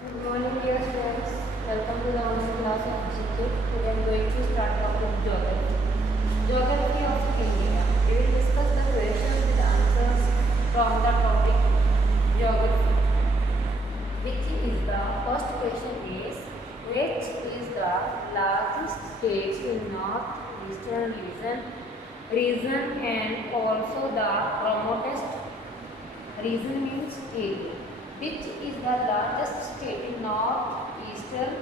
Good morning, dear students. Welcome to the online class of GK. Today I am going to start talking about geography. Geography of India. We will discuss the questions with answers from the topic geography. Which is the first question is which is the largest state in northeastern region and also the remotest region means area. Which is the largest state in northeastern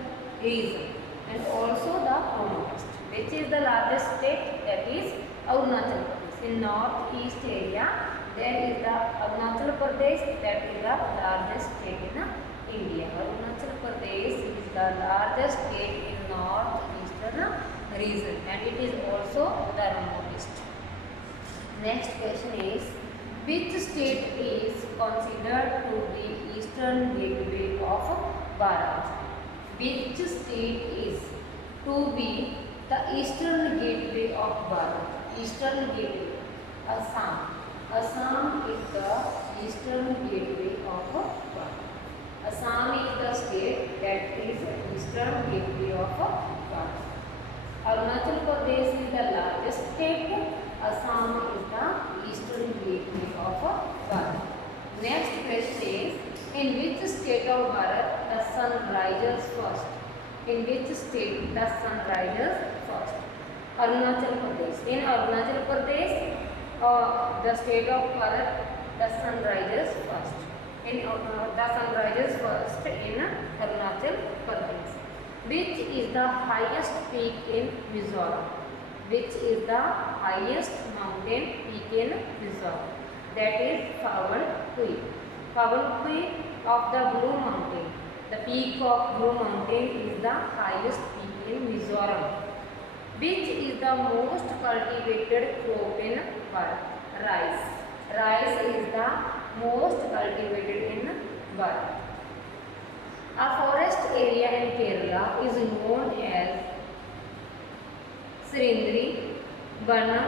region and also the remotest. Which is the largest state? That is Arunachal Pradesh. In northeast area, there is the Arunachal Pradesh. That is the largest state in India. Arunachal Pradesh is the largest state in northeastern region and it is also the remotest. Next question is which state is considered to be eastern gateway of Bharat? Which state is to be the eastern gateway of Bharat? Eastern gateway. Assam. Assam is the eastern gateway of Bharat. Assam is the state that is eastern gateway of Bharat. Arunachal Pradesh is the largest state. Assam is the eastern gateway of Bharat. Next question is in which state of Bharat the sun rises first? In which state the sun rises first? Arunachal Pradesh. In Arunachal Pradesh, the state of Bharat, the sun rises first. The sun rises first in Arunachal Pradesh. Which is the highest peak in Mizoram? Which is the highest mountain peak in Mizoram? That is Pavan Kui. Pavan Kui of the Blue Mountain. The peak of Blue Mountain is the highest peak in Mizoram. Which is the most cultivated crop in Bharat? Rice. Rice is the most cultivated in Bharat. A forest area in Kerala is known as Srindri Banam,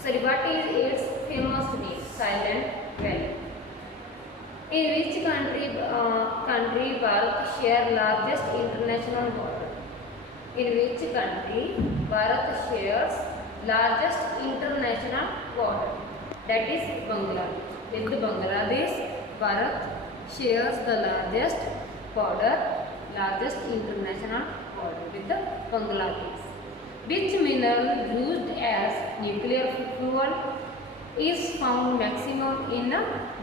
what is its famous name? Silent Valley. In which country Bharat share largest international border? In which country Bharat shares largest international border? That is Bangladesh. With Bangladesh, Bharat shares the largest international border with Bangladesh. Which mineral used as nuclear fuel is found maximum in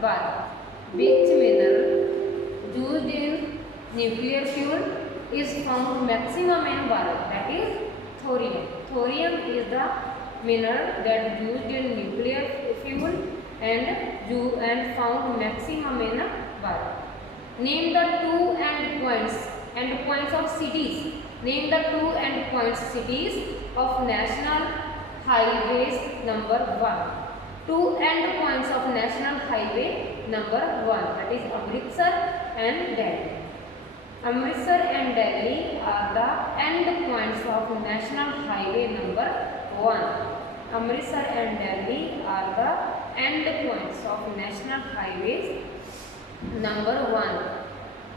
Bharat? Which mineral used in nuclear fuel is found maximum in Bharat? That is thorium. Thorium is the mineral that used in nuclear fuel and found maximum in Bharat. Name the two endpoints of cities. Name the two endpoints cities of National Highways number 1. Two endpoints of National Highway number 1. That is Amritsar and Delhi. Amritsar and Delhi are the endpoints of National Highway number 1. Amritsar and Delhi are the endpoints of National Highways number 1.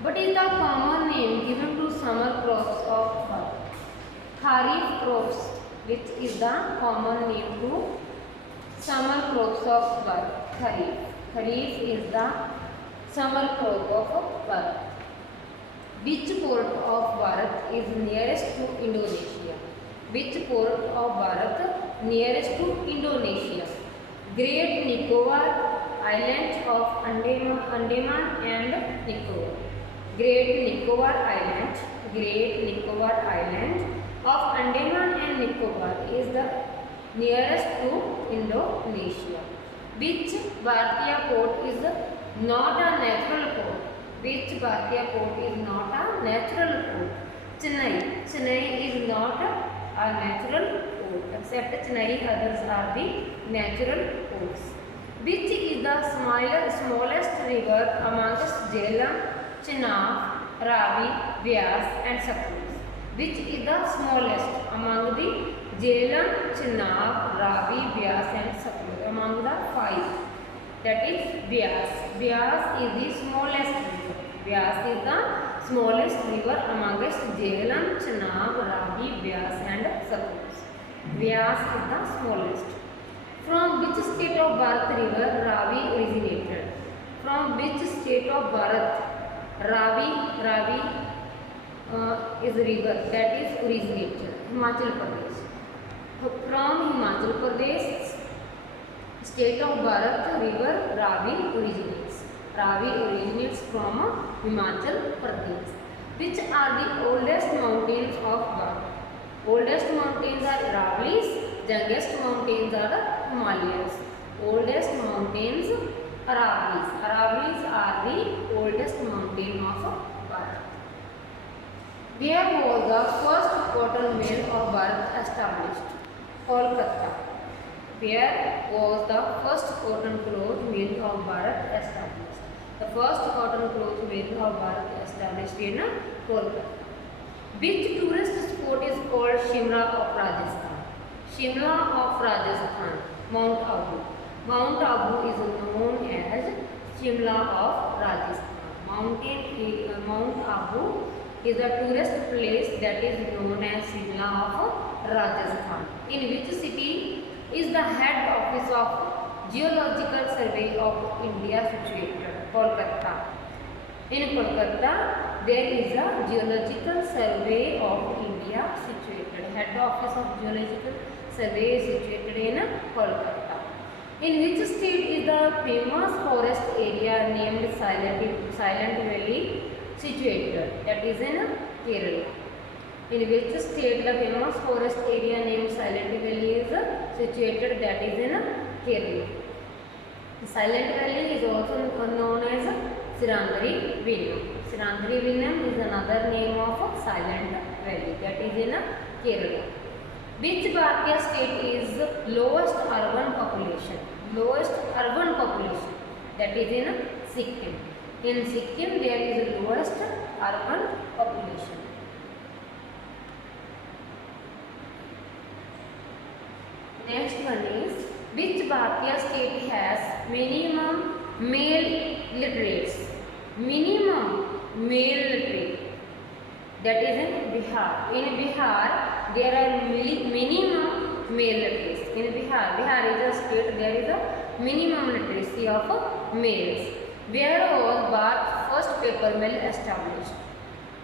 What is the common name given to summer crops of Bharat? Kharif crops, which is the common name to summer crops of Bharat. Kharif. Kharif is the summer crop of Bharat. Which port of Bharat is nearest to Indonesia? Which port of Bharat nearest to Indonesia? Great Nicobar Island of Andaman and Nicobar. Great Nicobar Island of Andaman and Nicobar is the nearest to Indonesia. Which Bharatiya port is not a natural port? Which Bharatiya port is not a natural port? Chennai. Chennai is not a natural port. Except Chennai, others are the natural ports. Which is the smallest river amongst Jhelum, Chenab, Ravi, Vyas and Satluj? Which is the smallest among the Jhelum, Chenab, Ravi, Vyas and Satluj? Among the 5. That is Vyas. Vyas is the smallest river. Vyas is the smallest river amongst Jhelum, Chenab, Ravi, Vyas and Satluj. Vyas is the smallest. From which state of Bharat river Ravi originated? From which state of Bharat Ravi is river that is originated? Himachal Pradesh. From Himachal Pradesh state of Bharat river Ravi originates. Ravi originates from Himachal Pradesh. Which are the oldest mountains of Bharat? Oldest mountains are Aravallis. Youngest mountains are the Himalayas. Oldest mountains Aravallis. Aravallis are the oldest mountain of Bharat. Where was the first cotton mill of Bharat established? Kolkata. Where was the first cotton cloth mill of Bharat established? The first cotton cloth mill of Bharat established in Kolkata. Which tourist spot is called Shimla of Rajasthan? Shimla of Rajasthan, Mount Abu. Mount Abu is known as Shimla of Rajasthan. Mount Abu is a tourist place that is known as Shimla of Rajasthan. In which city is the head office of Geological Survey of India situated? Kolkata. In Kolkata, there is a Geological Survey of India situated. Head office of Geological Survey is situated in Kolkata. In which state is the famous forest area named Silent Valley situated? That is in Kerala. In which state the famous forest area named Silent Valley is situated? That is in Kerala. Silent Valley is also known as Sirandari Valley. Sirandari Valley is another name of Silent Valley, that is in Kerala. Which Bharatiya state is lowest urban population? Lowest urban population, that is in Sikkim. In Sikkim there is lowest urban population. Next one is, which Bharatiya state has minimum male literates? Minimum male literate, that is in Bihar. In Bihar there are minimum male literates. In Bihar is a state there is a minimum literacy of males. Where was Bharat's first paper mill established?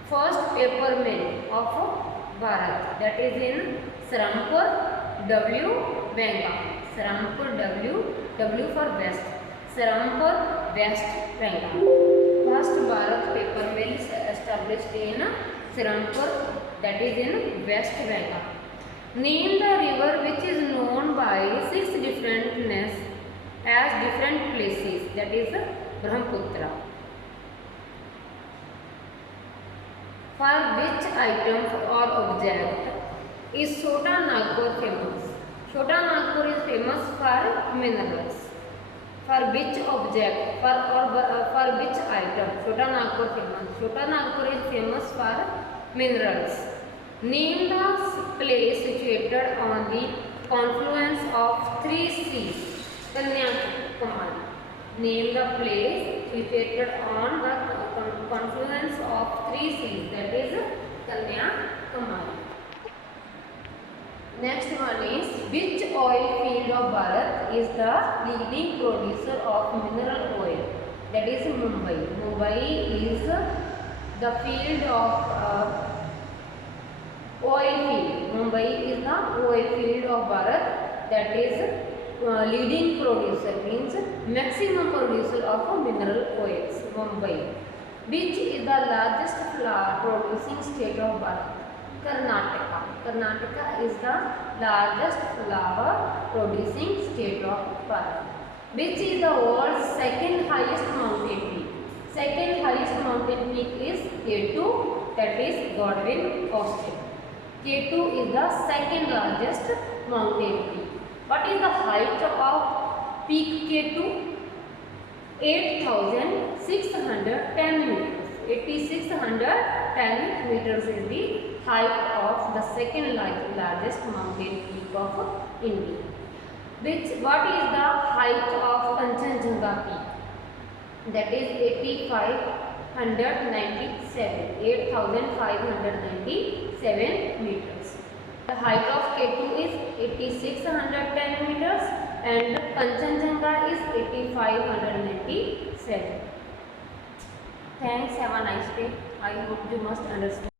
First paper mill of Bharat, that is in Serampur, W, Bengal. Serampur, W for West. Serampur, West Bengal. First Bharat paper mill is established in Serampur, that is in West Bengal. Name the river which is known by 6 differentness as different places, that is Brahmaputra. For which item or object is Chota Nagpur famous? Chota Nagpur is famous for minerals. For which object, for which item Chota Nagpur famous? Chota Nagpur is famous for minerals. Name the place situated on the confluence of 3 seas. Kanyakumari. Name the place situated on the confluence of 3 seas, that is Kanyakumari. Next one is, which oil field of Bharat is the leading producer of mineral oil? That is Mumbai. Mumbai is the field of oil field. Mumbai is the oil field of Bharat, that is leading producer, means maximum producer of mineral oils. Mumbai. Which is the largest flour producing state of Bharat? Karnataka. Karnataka is the largest flour producing state of Bharat. Which is the world's second highest mountain peak? Second highest mountain peak is K2, that is Godwin Austen. K2 is the second largest mountain peak. What is the height of peak K2? 8,610 meters. 8,610 meters is the height of the second largest mountain peak of India. What is the height of Kanchenjunga peak? That is 85 8,597 meters. The height of K2 is 8,610 meters and Kanchenjunga is 8,597. Thanks. Have a nice day. I hope you must understand.